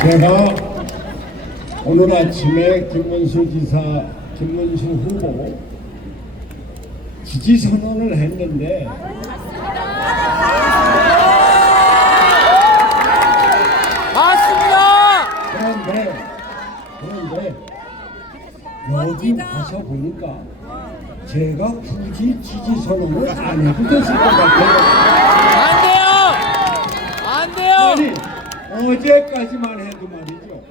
제가 오늘 아침에 김문수 후보 지지 선언을 했는데 맞습니다. 그런데 여기 와서 보니까 제가 굳이 지지 선언을 안 해도 됐을 것 같아요. 안 돼요. 안 돼요. 아니 어제까지만 해도 말이죠.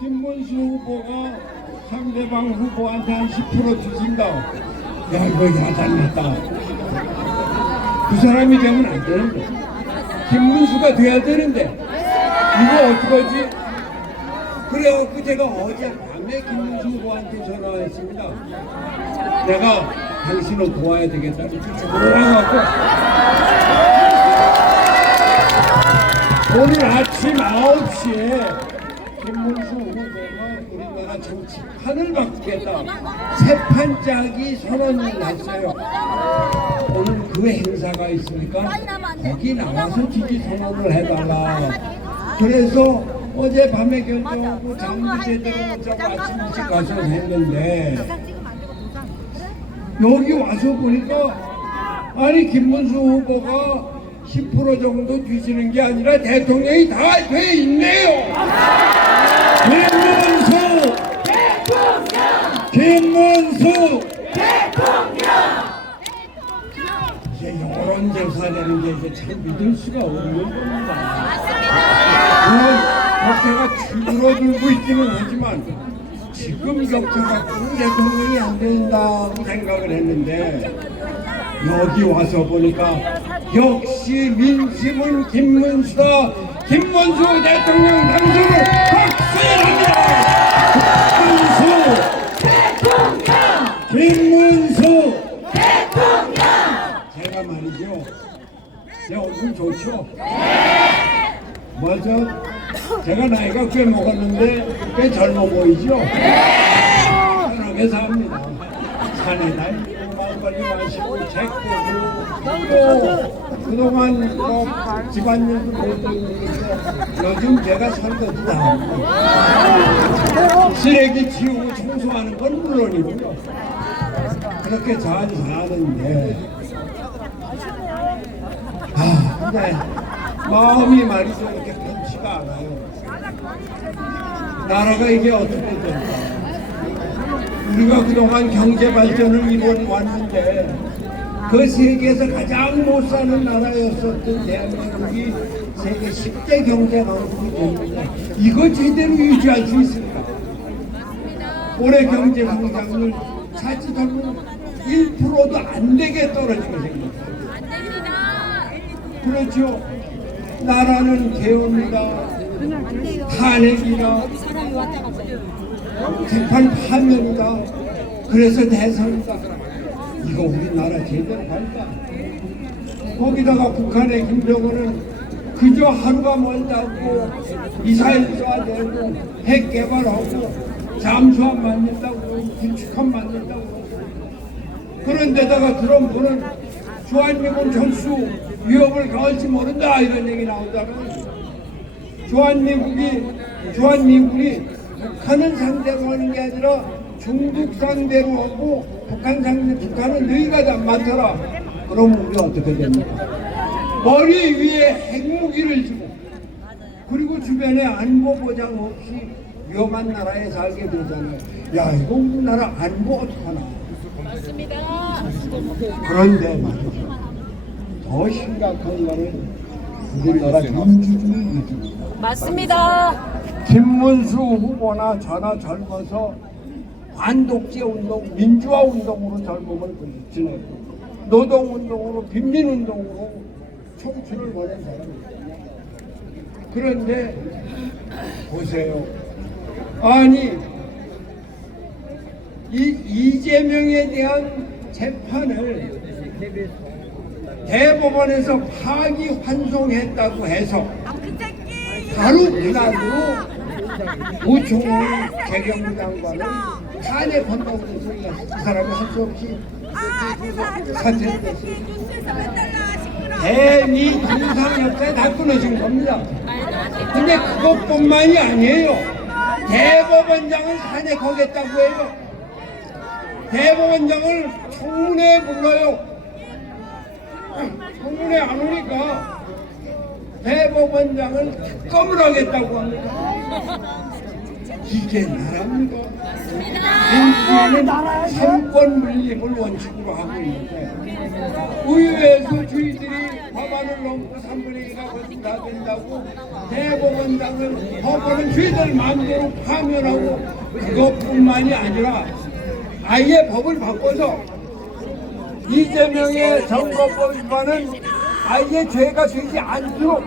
김문수 후보가 상대방 후보한테 한 10% 주신다. 야 이거 야단났다. 그 사람이 되면 안 되는데 김문수가 돼야 되는데 이거 어떡하지? 그래갖고 제가 어젯밤에 김문수 후보한테 전화했습니다. 내가 당신을 도와야 되겠다. 이렇게 전화해갖고 오늘 아침 9시에 김문수 후보가 우리나라 정치판을 바꾸겠다. 새 판짜기 선언을 했어요. 오늘 그 행사가 있으니까 거기 나와서 지지 선언을 해달라. 그래서 어젯밤에 결정하고 장부 제대로 못하고 아침 일찍 가서 했는데 여기 와서 보니까 아니 김문수 후보가 10% 정도 뒤지는 게 아니라 대통령이 다 돼 있네요. 김문수 이제 여론조사라는 게 이제 참 믿을 수가 없는 겁니다. 격차가 줄어들고 있기는 하지만 지금 격차가 대통령이 안 된다고 생각을 했는데 여기 와서 보니까 역시 민심은 김문수다. 김문수 대통령 당선을 확신합니다. 김문수 대통령. 제가 말이죠. 제 얼굴 좋죠? 맞아. 제가 나이가 꽤 먹었는데 꽤 젊어 보이죠? 편하게 삽니다. 산에 다니고 말벌이 마시고 책 보고 또 그동안 뭐 집안일도 보고 요즘 제가 설거지 다 하고 쓰레기 치우고 청소하는 건 물론이고요. 그렇게 잘 사는데 근데 마음이 말이죠. 이렇게 편치가 않아요. 나라가 이게 어떻게 될까? 우리가 그동안 경제 발전을 이뤄왔는데 그 세계에서 가장 못 사는 나라였었던 대한민국이 세계 10대 경제 강국이 됐는데 이거 제대로 유지할 수 있을까? 올해 경제 성장률 자칫하면 1%도 안 되게 떨어지게 생겼어요. 그렇죠. 나라는 개업이다, 탄핵이다, 재판 파면이다. 그래서 대선이다. 이거 우리나라 제대로 갈까? 거기다가 북한의 김정은은 그저 하루가 멀다고 미사일 쏴대고 핵 개발하고 잠수함 만든다고 구축함 만든다고. 그런데다가 트럼프는 주한미군 전수 위협을 가할지 모른다 이런 얘기 나오다가 주한미군이 북한은 상대로 하는 게 아니라 중국 상대로 하고 북한은 너희가 다 맡아라. 그럼 우리 어떻게 됩니까? 머리 위에 핵무기를 주고 그리고 주변에 안보 보장 없이 위험한 나라에 살게 되잖아요. 야 이거 우리나라 안보 어떡하나. 맞습니다. 그런데 말이죠. 더 심각한 거는 우리나라 민주주의 위기입니다. 맞습니다. 김문수 후보나 저나 젊어서 반독재 운동, 민주화 운동으로 젊음을 지냈고 노동 운동으로, 빈민 운동으로 청춘을 보낸 사람입니다. 그런데 보세요. 아니 이 이재명에 대한 재판을 대법원에서 파기환송했다고 해서 바로 그날로 우총훈 재경부 장관을 탄핵한다고 해서 이 사람이 할 수 없이 사퇴를 했습니다. 대미 정상 역사에 다 끊어진 겁니다. 근데 그것뿐만이 아니에요. 대법원장을 탄핵하겠다고 해요. 대법원장을 청문회에 불러요. 청문회 안 오니까 대법원장을 특검을 하겠다고 합니다. 이게 나라입니까? 민주주의는 삼권 분립을 원칙으로 하고 있는데 의회에서 저희들이 법안을 넘고 3분의 2가 거듭나된다고 대법원장을 법원은 저희들 마음대로 파면하고 그것뿐만이 아니라 아예 법을 바꿔서 이재명의 선거법 위반은 아예 죄가 되지 않도록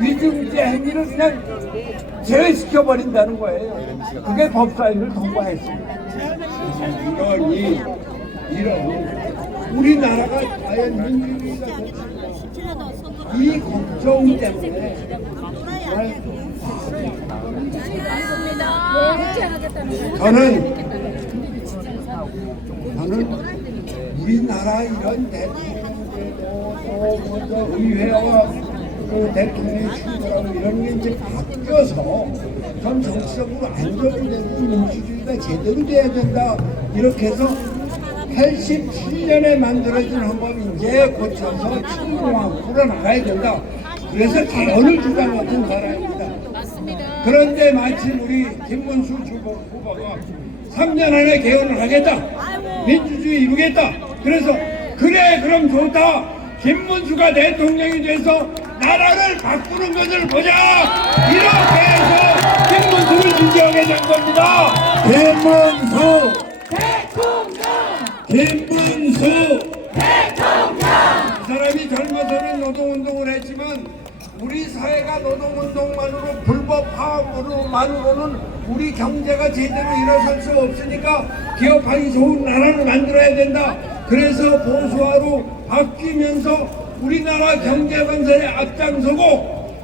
위증죄 행위를 그냥 제외시켜버린다는 거예요. 그게 법사위를 통과했습니다. 이런 우리나라가 과연 민주주의가 될까? 이 걱정 때문에 저는 우리나라 이런 대통령제도 또 먼저 의회와 그 대통령이 출마하고 이런 게 이제 바뀌어서 전 정치적으로 안정되고 민주주의가 제대로 돼야 된다. 이렇게 해서 87년에 만들어진 헌법이 이제 고쳐서 출범하고 풀어나가야 된다. 그래서 개헌을 주장하던 사람입니다. 그런데 마침 우리 김문수 후보가 3년 안에 개헌을 하겠다. 민주주의 이루겠다. 그래서 그래 그럼 좋다. 김문수가 대통령이 돼서 나라를 바꾸는 것을 보자. 이렇게 해서 김문수를 지지하게 된 겁니다. 김문수 대통령. 이 사람이 젊어서는 노동운동을 했지만 우리 사회가 노동운동만으로 불법 파업으로만으로는 우리 경제가 제대로 일어설 수 없으니까 기업하기 좋은 나라를 만들어야 된다. 그래서 보수화로 바뀌면서 우리나라 경제 건설에 앞장서고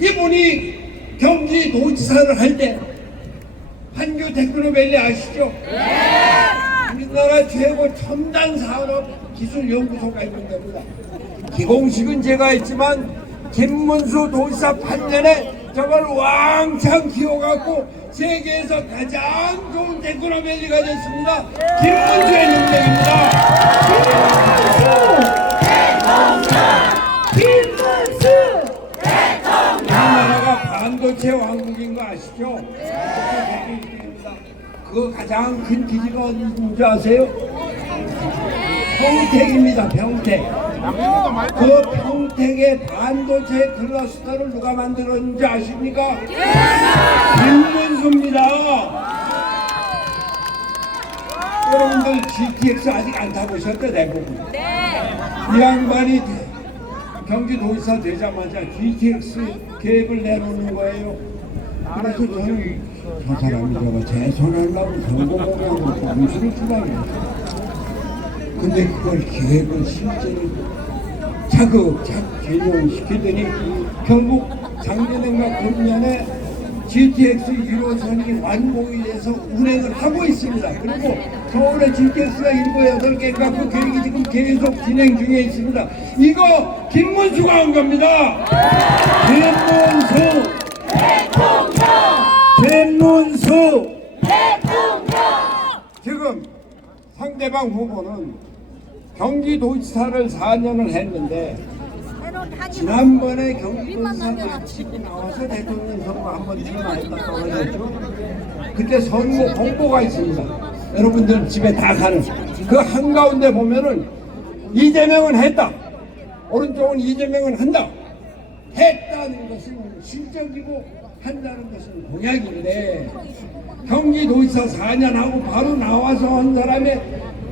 이분이 경기도지사를 할 때 한교 테크노밸리 아시죠? 우리나라 최고 첨단 산업 기술 연구소가 있는 데입니다. 기공식은 제가 했지만 김문수 도지사 8년에 저걸 왕창 키워갖고 세계에서 가장 좋은 테크노밸리가 됐습니다. 김문수의 능력입니다. 우리나라가 반도체 왕국인 거 아시죠? 그거 가장 큰 기지가 어디인 줄 아세요? 평택입니다. 평택. 그 평택의 반도체 클러스터를 누가 만들었는지 아십니까? 김문수입니다. 여러분들 GTX 아직 안 타보셨죠? 대부분. 이 양반이 경기도지사 되자마자 GTX 계획을 내놓는 거예요. 그래서 저는 저 사람이 저거 재선하려고 선거공약으로 무슨 주장이에요. 근데 그걸 계획을 실제로 차근차근 개념시키더니 결국 작년인가 금년에 GTX 1호선이 완공이 돼서 운행을 하고 있습니다. 그리고 서울에 GTX가 7, 8개인가 그 계획이 지금 계속 진행 중에 있습니다. 이거 김문수가 한 겁니다. 김문수 지금 상대방 후보는 경기도지사를 4년을 했는데 지난번에 경기도지사 마치고 나와서 대통령 선거 한번 출마했다 떨어졌죠. 그때 선거 공보가 있습니다. 여러분들 집에 다 가는 그 한가운데 보면은 이재명은 했다, 오른쪽은 이재명은 한다. 했다는 것은 실적이고 한다는 것은 공약인데 경기도지사 4년 하고 바로 나와서 한 사람의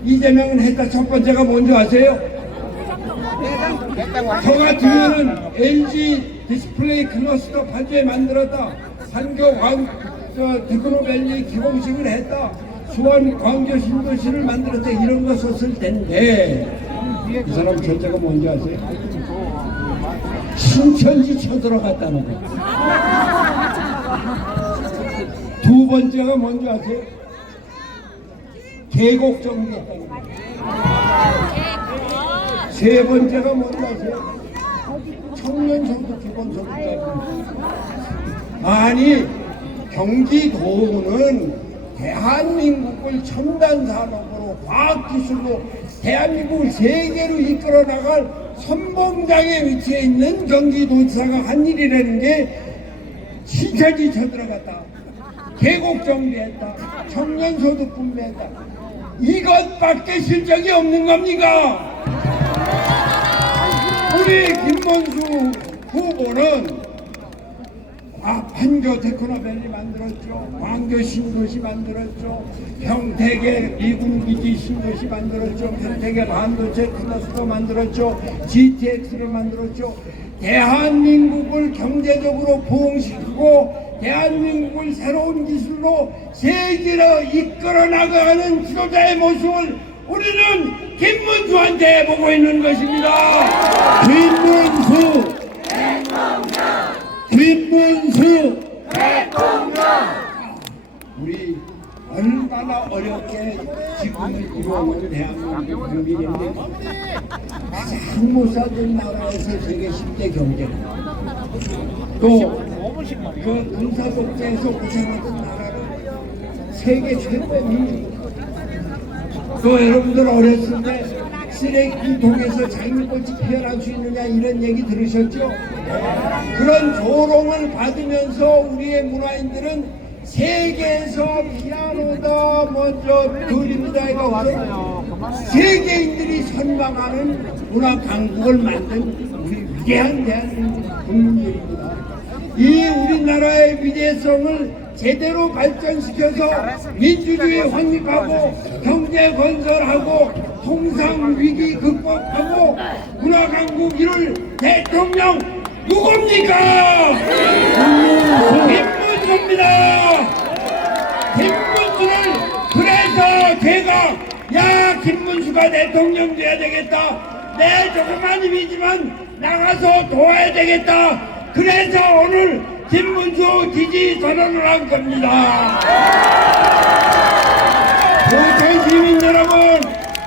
이재명은 했다. 첫 번째가 뭔지 아세요? 저 같으면은 LG 디스플레이 클러스터 발주에 만들었다. 한교 테크노밸리 기공식을 했다. 수원 광교 신도시를 만들었다. 이런 거 썼을 텐데 이 사람 첫째가 뭔지 아세요? 신천지 쳐들어갔다는 거. 두 번째가 뭔지 아세요? 계곡 정리했다는 거. 세 번째가 뭔지 아세요? 청년소득 기본소득세. 아니 경기도는 대한민국을 첨단 산업으로 과학기술로 대한민국을 세계로 이끌어 나갈 선봉장에 위치해 있는 경기도지사가 한 일이라는 게 신천지 쳐들어갔다, 계곡 정비했다, 청년소득 분배했다, 이것밖에 실적이 없는 겁니까? 우리 김문수 후보는 판교 테크노밸리 만들었죠, 광교 신도시 만들었죠, 평택에 미군 기지 신도시 만들었죠, 평택에 반도체 클러스터 만들었죠, GTX를 만들었죠. 대한민국을 경제적으로 부흥시키고 대한민국을 새로운 기술로 세계로 이끌어 나가는 지도자의 모습을 우리는 김문수한테 보고 있는 것입니다. 김문수 우리 얼마나 어렵게 지금을 이루어온 대한민국 국민인데 가장 못 살던 나라에서 세계 10대 경제, 또 그 군사독재에서 고생했던 나라를 세계 최고의 민주입니다. 또 여러분들 어렸을 때 쓰레기통에서 장미꽃이 피어날 수 있느냐 이런 얘기 들으셨죠? 그런 조롱을 받으면서 우리의 문화인들은 세계에서 피아노다 먼저 그림자가 없어 세계인들이 선망하는 문화 강국을 만든 우리 위대한 대한민국 국민들입니다. 이 우리나라의 위대성을 제대로 발전시켜서 민주주의 확립하고 경제 건설하고 통상 위기 극복하고 문화 강국 이룰 대통령 누굽니까? 김문수입니다. 김문수를 그래서 제가 야 김문수가 대통령 돼야 되겠다, 내 조그만 힘이지만 나가서 도와야 되겠다, 그래서 오늘 김문수 지지 선언을 한 겁니다. 보통 시민 여러분,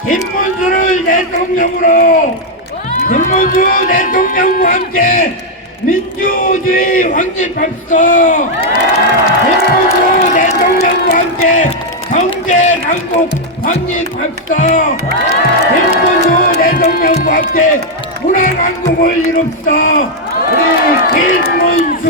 김문수를 대통령으로, 김문수 대통령과 함께 민주주의 확립합시다. 김문수 대통령과 함께 경제 강국 확립합시다. 김문수 대통령과 함께 문화 강국을 이룹시다. 우리 김문수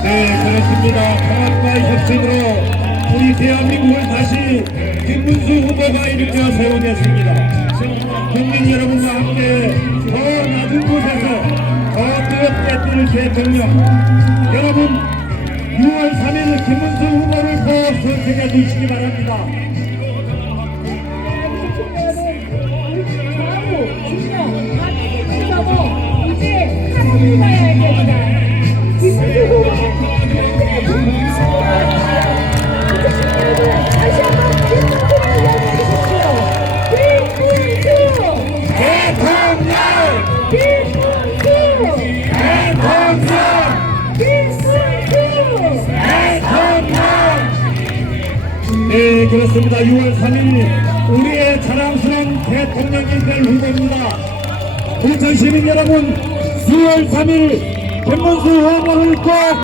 네, 그렇습니다. 평화과 혁신으로 우리 대한민국을 다시 김문수 후보가 일으켜 세우겠습니다. 국민 여러분과 함께 더 낮은 곳에서 더 뜨겁게 뛸 대통령, 여러분 6월 3일 김문수 후보를 꼭 선택해 주시기 바랍니다. 이제 사람을 봐야 할 때입니다. 김문수 후보는 다시 한번 김문수를 이야기해주십시오. 김문수 대통령! 네, 그렇습니다. 6월 3일 우리의 자랑스러운 대통령이 될 후보입니다. 우리 전 시민 여러분, 6월 3일 김문수 후보를 꼭